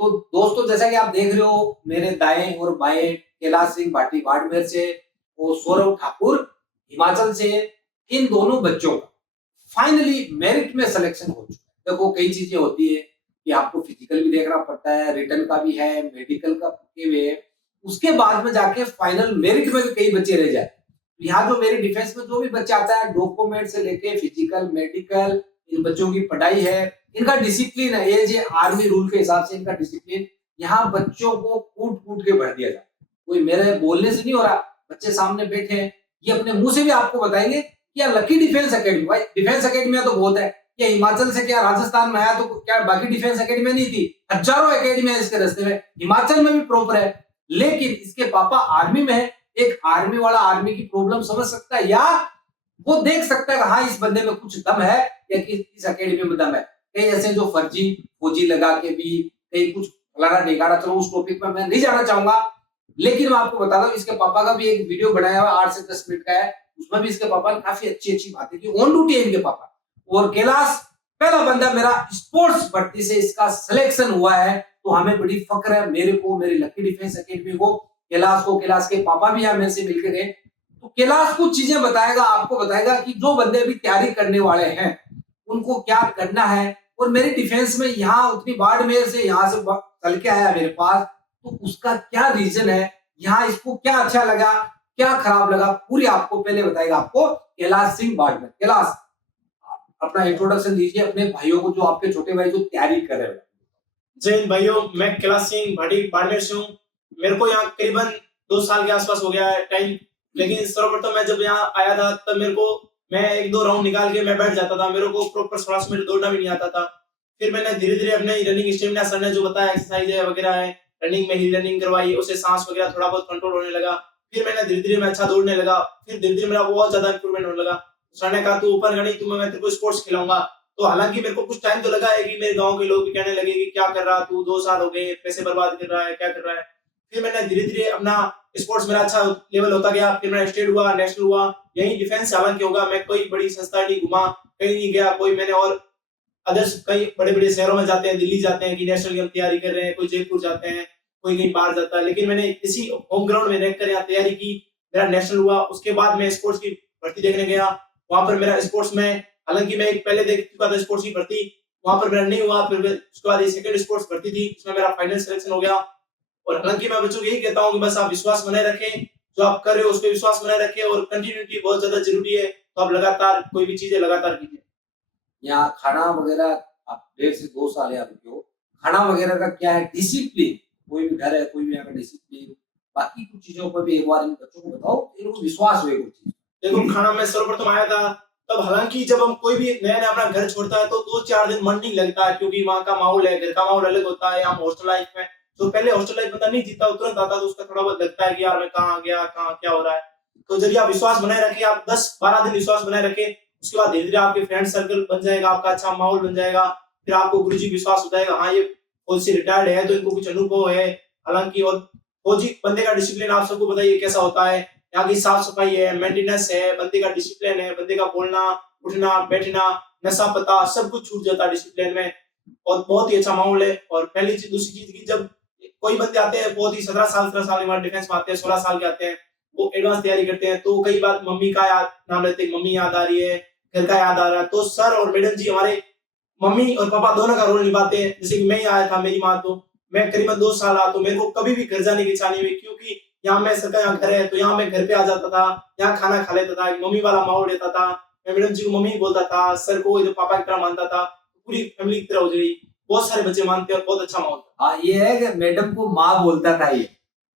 तो दोस्तों, जैसा कि आप देख रहे हो मेरे दाएं और बाएं, कैलाश सिंह भाटी बाड़मेर से और सौरभ ठाकुर हिमाचल से, इन दोनों बच्चों का फाइनली मेरिट में सिलेक्शन हो चुका है। देखो, कई चीजें होती है कि आपको फिजिकल भी देखना पड़ता है, रिटन का भी है, मेडिकल का भी है, उसके बाद में जाके फाइनल मेरिट में भी कई बच्चे रह जाते हैं। यहाँ जो मेरी डिफेंस में जो भी बच्चा आता है, डॉक्यूमेंट से लेके फिजिकल, मेडिकल, इन बच्चों की पढ़ाई है, इनका डिसिप्लिन है, ये आर्मी रूल के हिसाब से इनका डिसिप्लिन, यहाँ बच्चों को कूट कूट के भर दिया जाता है। कोई मेरे बोलने से नहीं हो रहा, बच्चे सामने बैठे हैं, ये अपने मुंह से भी आपको बताएंगे कि यार लकी डिफेंस एकेडमी, भाई डिफेंस एकेडमी तो बहुत है, क्या हिमाचल से क्या राजस्थान में आया तो क्या बाकी डिफेंस एकेडमी नहीं थी? हजारों एकेडमी है इसके रास्ते में, हिमाचल में भी प्रॉपर है, लेकिन इसके पापा आर्मी में है। एक आर्मी वाला आर्मी की प्रॉब्लम समझ सकता है, या वो देख सकता है कि हाँ इस बंदे में कुछ दम है, या कि इस एकेडमी में दम है। कई ऐसे जो फर्जी फौजी लगा के भी कई कुछ फलाना ढिकाना, चलो उस टॉपिक में मैं नहीं जाना चाहूंगा, लेकिन मैं आपको बता दूं इसके पापा का भी एक वीडियो बनाया हुआ 8 से 10 मिनट का है, उसमें भी इसके पापा ने काफी अच्छी अच्छी बातें की, ऑन ड्यूटी है इनके पापा। और कैलाश पहला बंदा मेरा स्पोर्ट्स भर्ती से इसका सिलेक्शन हुआ है, तो हमें बड़ी फक्र है, मेरे को, मेरी लकी डिफेंस एकेडमी को, कैलाश को। कैलाश के पापा भी यहाँ मेरे से मिलकर गए, तो कैलाश कुछ चीजें बताएगा, आपको बताएगा कि जो बंदे भी तैयारी करने वाले हैं उनको क्या करना है। और मेरी डिफेंस में यहाँ उतनी बाड़मेर से यहाँ से चल के आया मेरे पास, तो उसका क्या रीजन है, यहाँ इसको क्या अच्छा लगा, क्या खराब लगा, पूरी आपको पहले बताएगा आपको कैलाश सिंह बाड़मेर। कैलाश, अपना इंट्रोडक्शन दीजिए अपने भाइयों को, जो आपके छोटे भाई जो तैयारी कर रहे हैं। जय हिंद भाइयों, मैं कैलाश सिंह भाटी बाड़मेर से हूँ। मेरे को यहाँ करीबन 2 साल के आसपास हो गया है टाइम। लेकिन सर्वप्रथम मैं जब यहाँ आया था तब मेरे को, मैं 1-2 राउंड निकाल के मैं बैठ जाता था, मेरे को प्रॉपर 16 मिनट दौड़ना भी नहीं आता था। फिर मैंने धीरे धीरे अपने रनिंग स्टेमिना, सर ने जो बताया एक्सरसाइज है वगैरह है, रनिंग में ही रनिंग करवाई, उससे सांस वगैरह थोड़ा बहुत कंट्रोल होने लगा। फिर मैंने धीरे धीरे मैं अच्छा दौड़ने लगा, फिर धीरे धीरे मेरा बहुत ज्यादा इंप्रूवमेंट होने लगा। सर ने कहा तू ओपन करनी, मैं तेरे को स्पोर्ट्स खिलाऊंगा। तो हालांकि मेरे को कुछ टाइम तो लगा है कि मेरे गांव के लोग भी कहने लगे कि क्या कर रहा तू, 2 साल हो गए, पैसे बर्बाद कर रहा है, क्या कर रहा है। फिर मैंने धीरे धीरे अपना स्पोर्ट्स मेरा अच्छा लेवल होता गया। फिर मैं स्टेट हुआ, नेशनल हुआ, यही डिफेंस हालांकि होगा, मैं कोई बड़ी संस्था नहीं घुमा, कहीं नहीं गया कोई मैंने। और अदर्स कई बड़े बड़े शहरों में जाते हैं, दिल्ली जाते हैं कि नेशनल की हम तैयारी कर रहे हैं, कोई जयपुर जाते हैं, कोई कहीं बाहर जाता है। लेकिन मैंने इसी होम ग्राउंड में रहकर यहाँ तैयारी की, मेरा नेशनल हुआ। उसके बाद मैं स्पोर्ट्स की भर्ती देखने गया, वहां पर मेरा स्पोर्ट्स में, हालांकि मैं एक पहले देख चुका था स्पोर्ट्स की भर्ती, वहां पर मेरा नहीं हुआ। फिर उसके बाद सेकंड स्पोर्ट्स भर्ती थी, उसमें मेरा फाइनल सिलेक्शन हो गया। और हालांकि मैं बच्चों को यही कहता हूँ कि बस आप विश्वास बनाए रखें, जो आप कर रहे हो उस पर विश्वास बनाए रखें, और कंटिन्यूटी बहुत ज्यादा जरूरी है। तो आप लगातार कोई भी चीजें लगातार कीजिए। यहाँ खाना वगैरह, आप 1.5 से 2 साल यहाँ रुके हो, खाना वगैरह का क्या है डिसिप्लिन? कोई भी घर है, कोई भी यहाँ का डिसिप्लिन, बाकी कुछ चीजों पर भी एक बार इन बच्चों को बताओ, इनको विश्वास हुए कुछ चीज। देखो, खाना में सर्वप्रथम आया था तब, हालांकि जब हम कोई भी नया नया अपना घर छोड़ता है तो 2-4 दिन मन नहीं लगता है, क्योंकि वहाँ का माहौल है, घर का माहौल अलग होता है। यहाँ हॉस्टल लाइफ में, तो पहले हॉस्टल लाइफ बंदा नहीं जीता, तुरंत आता तो उसका थोड़ा बहुत लगता है कि यार मैं कहाँ गया, कहाँ क्या हो रहा है। तो जब आप विश्वास बनाए रखें, आप 10-12 दिन विश्वास बनाए रखें, उसके बाद धीरे धीरे आपके फ्रेंड सर्कल बन जाएगा, आपका अच्छा माहौल बन जाएगा। फिर आपको गुरुजी विश्वास हो जाएगा, हाँ ये फौज से रिटायर्ड है तो इनको कुछ अनुभव है। हालांकि और फौजी बंदे का डिसिप्लिन आप सबको बताइए कैसा होता है। यहाँ की साफ सफाई है, मेंटेनेंस है, बंदे का डिसिप्लिन है, बंदे का बोलना उठना बैठना, नशा पता सब कुछ छूट जाता है डिसिप्लिन में। और बहुत ही अच्छा माहौल है। और पहली चीज, दूसरी चीज की, जब कोई बंदे आते हैं बहुत ही 17 साल हमारे डिफेंस में आते हैं, 16 साल के आते हैं, वो एडवांस तैयारी करते हैं, तो कई बार मम्मी का याद नाम लेते हैं, मम्मी याद आ रही है, घर का याद आ रहा है, तो सर और मैडम जी हमारे मम्मी और पापा दोनों का रोल निभाते हैं। जैसे कि मैं ही आया था, मेरी माँ, तो मैं करीबन 2 साल रहा, तो मेरे को कभी भी घर जाने की इच्छा नहीं हुई, क्योंकि यहाँ मैं सर का यहाँ घर है, तो यहाँ मैं घर पे आ जाता था, यहाँ खाना खा लेता था, मम्मी वाला माहौल रहता था। मैं मैडम जी को मम्मी बोलता था, सर को इधर पापा की तरह मानता था, पूरी फैमिली की तरह हो गई। बहुत सारे बच्चे मानते हैं, बहुत अच्छा माहौल था। हाँ, ये है कि मैडम को माँ बोलता था ये,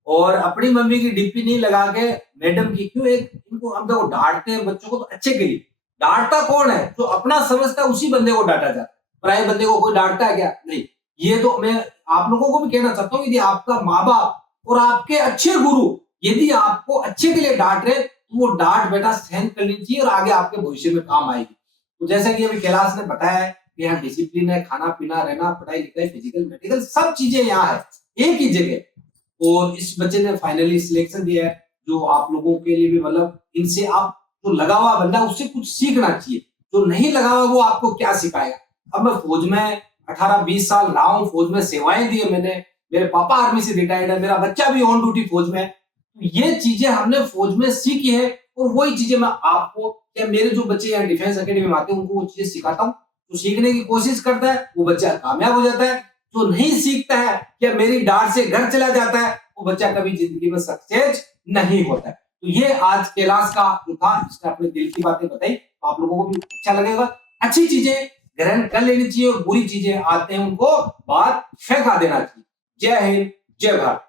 और अपनी मम्मी की डिप्पी नहीं लगा के मैडम की। क्यों? एक इनको हम देखो डांटते हैं बच्चों को तो अच्छे के लिए, डांटता कौन है? जो अपना समझता है उसी बंदे को डांटा जाता है, पराये बंदे को कोई डांटता है क्या? नहीं। ये तो मैं आप लोगों को भी कहना चाहता हूँ, यदि आपका माँ बाप और आपके अच्छे गुरु यदि आपको अच्छे के लिए डांट रहे, तो वो डांट बेटा सहन करनी चाहिए और आगे आपके भविष्य में काम आएगी। तो जैसा कि अभी कैलाश ने बताया है कि यहाँ डिसिप्लिन है, खाना पीना रहना, पढ़ाई लिखाई, फिजिकल मेडिकल सब चीजें यहाँ है एक ही जगह। और इस बच्चे ने फाइनली सिलेक्शन दिया है, जो आप लोगों के लिए भी, मतलब इनसे आप जो लगा हुआ बंदा उससे कुछ सीखना चाहिए, जो नहीं लगा हुआ वो आपको क्या सिखाएगा। अब मैं फौज में 18-20 साल रहा हूं फौज में, सेवाएं दी है मैंने, मेरे पापा आर्मी से रिटायर्ड है, मेरा बच्चा भी ऑन ड्यूटी फौज में है। तो ये चीजें हमने फौज में सीखी है और वही चीजें मैं आपको या मेरे जो बच्चे यहाँ डिफेंस एकेडमी में आते हैं उनको वो चीजें सिखाता हूँ। तो सीखने की कोशिश करता है वो बच्चा कामयाब हो जाता है, जो नहीं सीखता है या मेरी डांट से घर चला जाता है वो बच्चा कभी जिंदगी में सक्सेस नहीं होता है। तो ये आज कैलाश का जो था, इसने अपने दिल की बातें बताई, तो आप लोगों को भी अच्छा लगेगा। अच्छी चीजें ग्रहण कर लेनी चाहिए और बुरी चीजें आते हैं उनको बात फेंका देना चाहिए। जय हिंद, जय भारत।